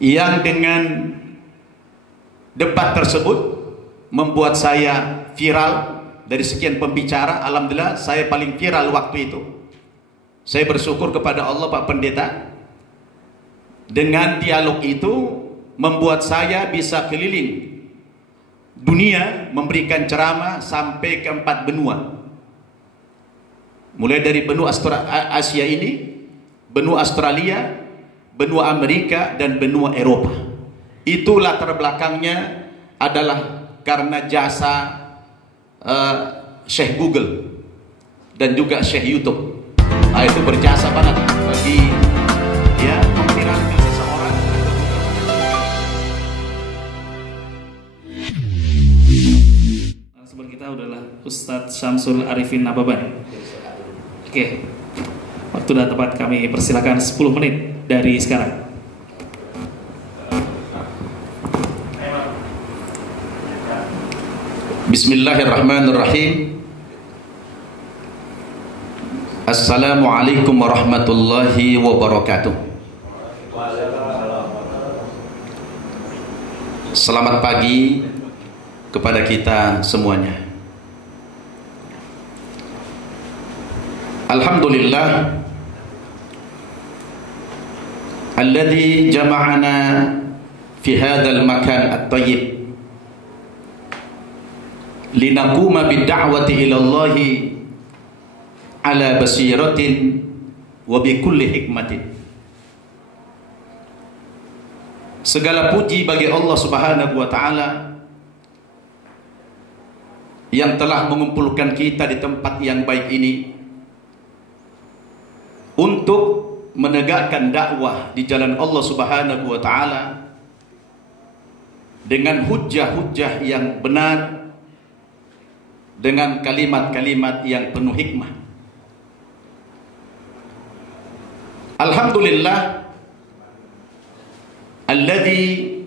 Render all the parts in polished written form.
yang dengan debat tersebut membuat saya viral. Dari sekian pembicara, alhamdulillah saya paling viral waktu itu. Saya bersyukur kepada Allah, Pak Pendeta, dengan dialog itu membuat saya bisa keliling dunia memberikan ceramah sampai ke 4 benua. Mulai dari benua Asia ini, benua Australia, benua Amerika, dan benua Eropa. Itu latar belakangnya adalah karena jasa Syekh Google dan juga Syekh YouTube. Nah, itu berjasa banget bagi ya memviralkan seseorang. Narasumber kita adalah Ustadz Syamsul Arifin Nababan. Oke, waktu dan tempat kami persilakan 10 menit dari sekarang. Bismillahirrahmanirrahim. Assalamualaikum warahmatullahi wabarakatuh. Selamat pagi kepada kita semuanya. Alhamdulillah alladzi jama'ana fi hadzal makan at-thayyib linaquma bid-da'wati ila Allah ala basiratin wa bi kulli hikmatin. Segala puji bagi Allah Subhanahu wa taala yang telah mengumpulkan kita di tempat yang baik ini untuk menegakkan dakwah di jalan Allah Subhanahu wa taala dengan hujjah-hujjah yang benar, dengan kalimat-kalimat yang penuh hikmah. Alhamdulillah alladzi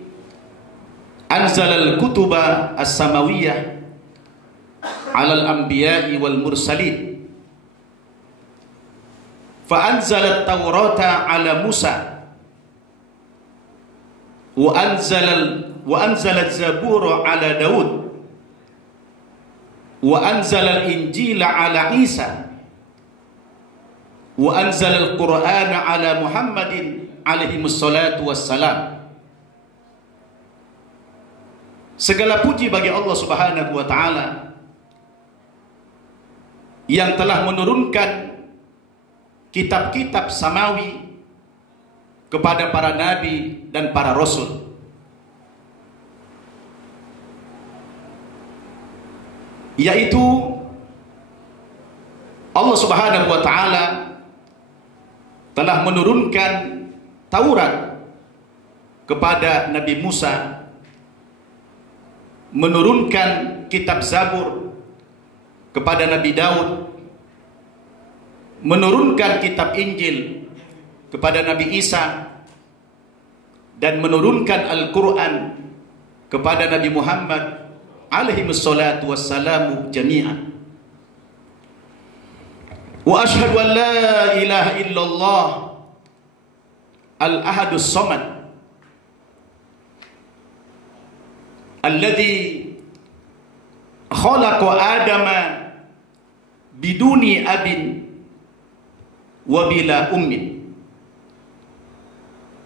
anzala al-kutuba as-samawiyah 'ala al-anbiya'i wal mursalin fa anzala at-taurata 'ala Musa wa anzala az-zabura 'ala Daud wa anzala al-injila 'ala Isa wa anzala al-Qur'ana 'ala Muhammadin alaihi wassalatu wassalam. Segala puji bagi Allah Subhanahu wa taala yang telah menurunkan kitab-kitab samawi kepada para nabi dan para rasul. Yaitu Allah Subhanahu wa taala telah menurunkan Taurat kepada Nabi Musa, menurunkan kitab Zabur kepada Nabi Daud, menurunkan kitab Injil kepada Nabi Isa, dan menurunkan Al-Quran kepada Nabi Muhammad alaihi wassalatu wassalamu jami'an. Wa ashhadu an la ilaha illallah al-ahadus samad alladzi khalaqa adama biduni abin wa bila ummin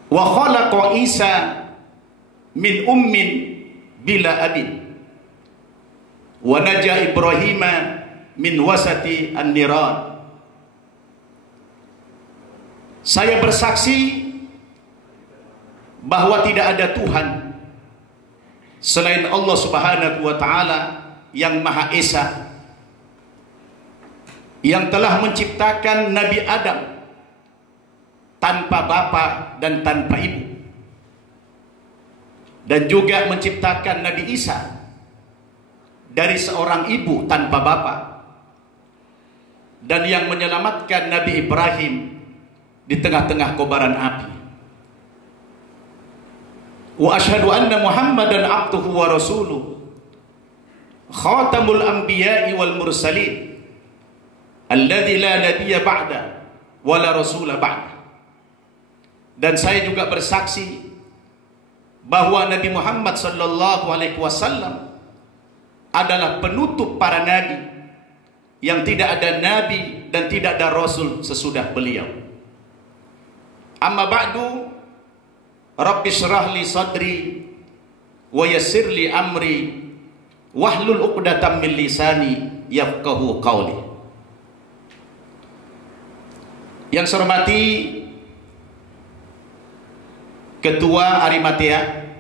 wa khalaqa Isa min ummin bila abin wa naja Ibrahima min wasati an-niran. Saya bersaksi bahwa tidak ada Tuhan selain Allah Subhanahu wa taala yang Maha Esa, yang telah menciptakan Nabi Adam tanpa bapa dan tanpa ibu, dan juga menciptakan Nabi Isa dari seorang ibu tanpa bapa, dan yang menyelamatkan Nabi Ibrahim di tengah-tengah kobaran api. Wa asyhadu anna Muhammadan abduhu wa rasuluh khatamul anbiya'i wal mursalin alladzi la nabiyya ba'da wa la rasula ba'da. Dan saya juga bersaksi bahwa Nabi Muhammad sallallahu alaihi wasallam adalah penutup para nabi, yang tidak ada nabi dan tidak ada rasul sesudah beliau. Amma ba'du, Rabbi syrah li sadri wa yassir li amri wahlul 'uqdatam min lisani yafqahu qawli. Yang saya hormati Ketua Arimatea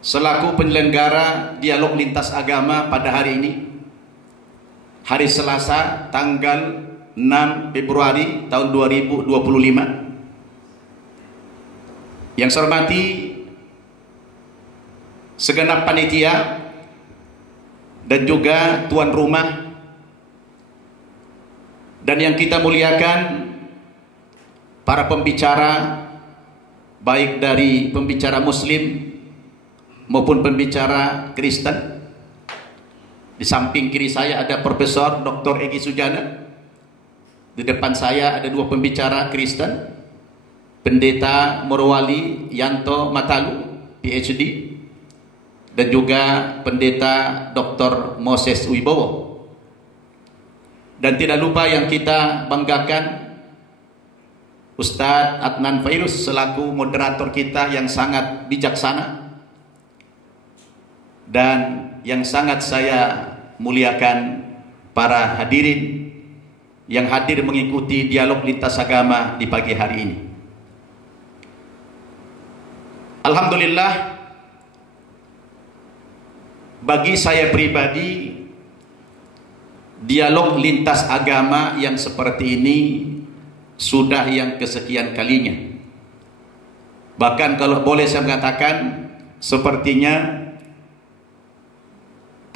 selaku penyelenggara dialog lintas agama pada hari ini, hari Selasa tanggal 6 Februari tahun 2025. Yang saya hormati segenap panitia dan juga tuan rumah, dan yang kita muliakan para pembicara, baik dari pembicara Muslim maupun pembicara Kristen. Di samping kiri saya ada Profesor Dr. Egy Sujana. Di depan saya ada dua pembicara Kristen, Pendeta Morowali Yanto Matalu, PhD, dan juga Pendeta Dr. Moses Wibowo. Dan tidak lupa yang kita banggakan, Ustadz Adnan Fairuz selaku moderator kita yang sangat bijaksana dan yang sangat saya muliakan, para hadirin yang hadir mengikuti dialog lintas agama di pagi hari ini. Alhamdulillah, bagi saya pribadi, dialog lintas agama yang seperti ini sudah yang kesekian kalinya. Bahkan kalau boleh saya mengatakan, sepertinya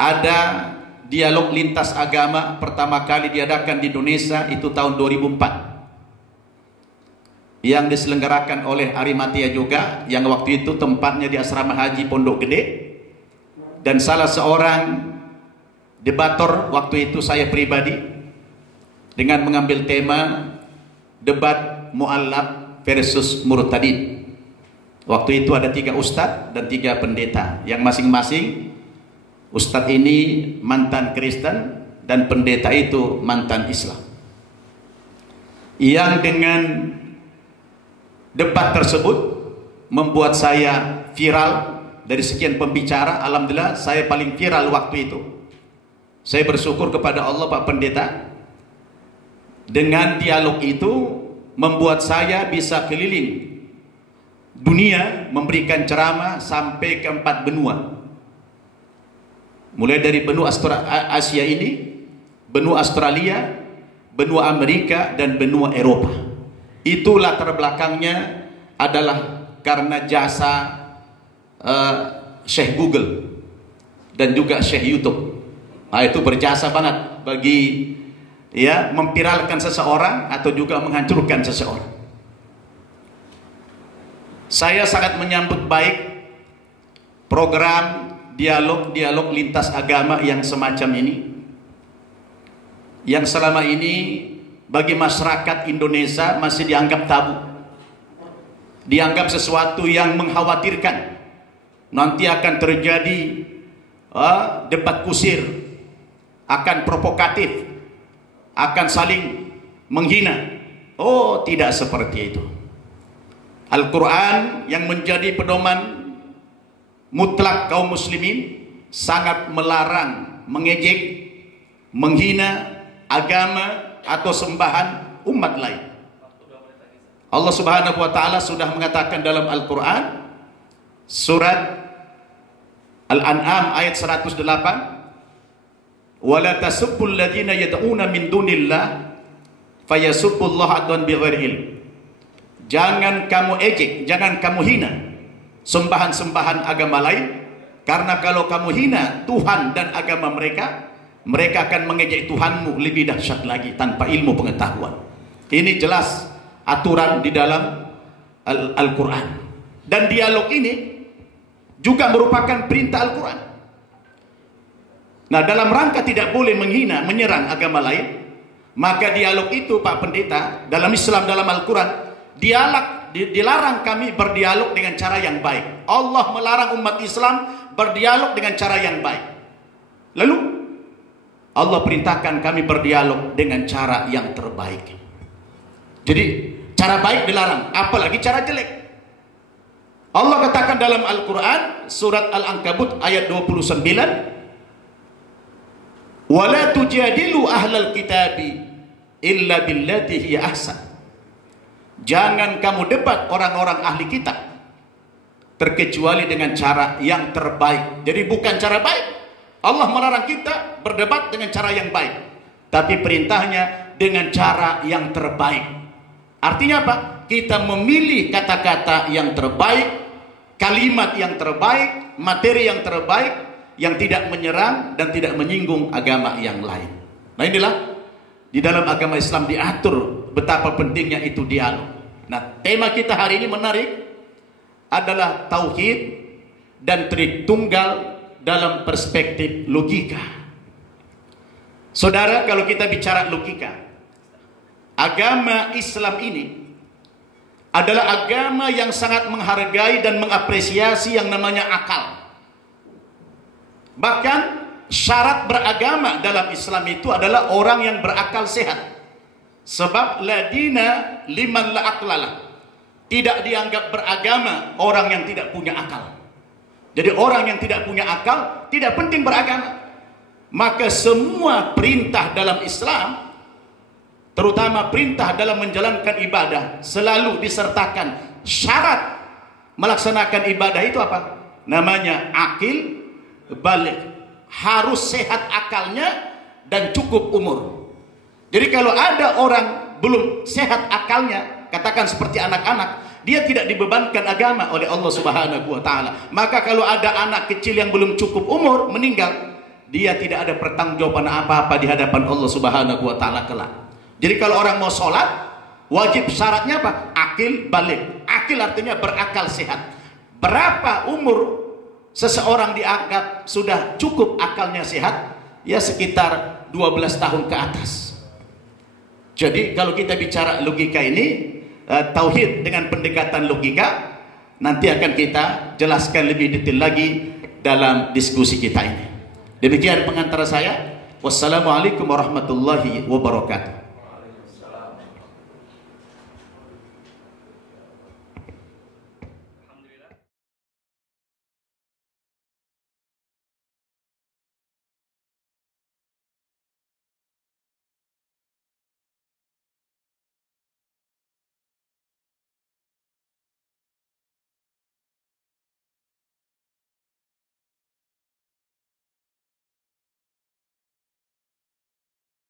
ada dialog lintas agama pertama kali diadakan di Indonesia itu tahun 2004, yang diselenggarakan oleh Arimatea juga, yang waktu itu tempatnya di Asrama Haji Pondok Gede, dan salah seorang debator waktu itu saya pribadi, dengan mengambil tema debat mu'allaf versus murtadin. Waktu itu ada 3 ustadz dan 3 pendeta, yang masing-masing ustadz ini mantan Kristen dan pendeta itu mantan Islam. Yang dengan debat tersebut membuat saya viral. Dari sekian pembicara, alhamdulillah saya paling viral waktu itu. Saya bersyukur kepada Allah, Pak Pendeta, dengan dialog itu membuat saya bisa keliling dunia memberikan ceramah sampai ke 4 benua. Mulai dari benua Asia ini, benua Australia, benua Amerika, dan benua Eropa. Itu latar belakangnya adalah karena jasa Syekh Google dan juga Syekh YouTube. Nah, itu berjasa banget bagi ya memviralkan seseorang atau juga menghancurkan seseorang. Saya sangat menyambut baik program dialog lintas agama yang semacam ini, yang selama ini bagi masyarakat Indonesia masih dianggap tabu, dianggap sesuatu yang mengkhawatirkan. Nanti akan terjadi debat kusir, akan provokatif, akan saling menghina. Oh, tidak seperti itu. Al-Quran yang menjadi pedoman mutlak kaum muslimin sangat melarang mengejek, menghina agama atau sembahan umat lain. Allah Subhanahu wa taala sudah mengatakan dalam Al-Quran, surat Al-An'am ayat 108, "Wala tasubbul ladzina yad'una min dunillah fayasubbullaha adwan bighairi ilm." Jangan kamu ejek, jangan kamu hina sembahan-sembahan agama lain, karena kalau kamu hina Tuhan dan agama mereka, mereka akan mengejek Tuhanmu lebih dahsyat lagi tanpa ilmu pengetahuan. Ini jelas aturan di dalam Al-Quran. Dan dialog ini juga merupakan perintah Al-Quran. Nah, dalam rangka tidak boleh menghina, menyerang agama lain, maka dialog itu, Pak Pendeta, dalam Islam, dalam Al-Quran, dilarang kami berdialog dengan cara yang baik. Allah melarang umat Islam berdialog dengan cara yang baik. Lalu Allah perintahkan kami berdialog dengan cara yang terbaik. Jadi cara baik dilarang, apalagi cara jelek. Allah katakan dalam Al-Quran surat Al-Ankabut ayat 29, "Wala tujadilu ahlal kitabi illa billati hiya ahsan." Jangan kamu debat orang-orang ahli kitab terkecuali dengan cara yang terbaik. Jadi bukan cara baik. Allah melarang kita berdebat dengan cara yang baik, tapi perintahnya dengan cara yang terbaik. Artinya apa? Kita memilih kata-kata yang terbaik, kalimat yang terbaik, materi yang terbaik, yang tidak menyerang dan tidak menyinggung agama yang lain. Nah inilah di dalam agama Islam diatur betapa pentingnya itu dialog. Nah tema kita hari ini menarik, adalah tauhid dan Tritunggal dalam perspektif logika. Saudara, kalau kita bicara logika, agama Islam ini adalah agama yang sangat menghargai dan mengapresiasi yang namanya akal. Bahkan syarat beragama dalam Islam itu adalah orang yang berakal sehat. Sebab ladina liman la aqlala, tidak dianggap beragama orang yang tidak punya akal. Jadi orang yang tidak punya akal tidak penting beragama. Maka semua perintah dalam Islam, terutama perintah dalam menjalankan ibadah, selalu disertakan syarat melaksanakan ibadah itu apa? Namanya akil balik. Harus sehat akalnya dan cukup umur. Jadi kalau ada orang belum sehat akalnya, katakan seperti anak-anak, dia tidak dibebankan agama oleh Allah Subhanahu wa taala. Maka kalau ada anak kecil yang belum cukup umur meninggal, dia tidak ada pertanggungjawaban apa-apa di hadapan Allah Subhanahu wa taala kelak. Jadi kalau orang mau sholat, wajib syaratnya apa? Akil balik. Akil artinya berakal sehat. Berapa umur seseorang dianggap sudah cukup akalnya sehat? Ya sekitar 12 tahun ke atas. Jadi kalau kita bicara logika ini, tauhid dengan pendekatan logika, nanti akan kita jelaskan lebih detail lagi dalam diskusi kita ini. Demikian pengantar saya. Wassalamualaikum warahmatullahi wabarakatuh.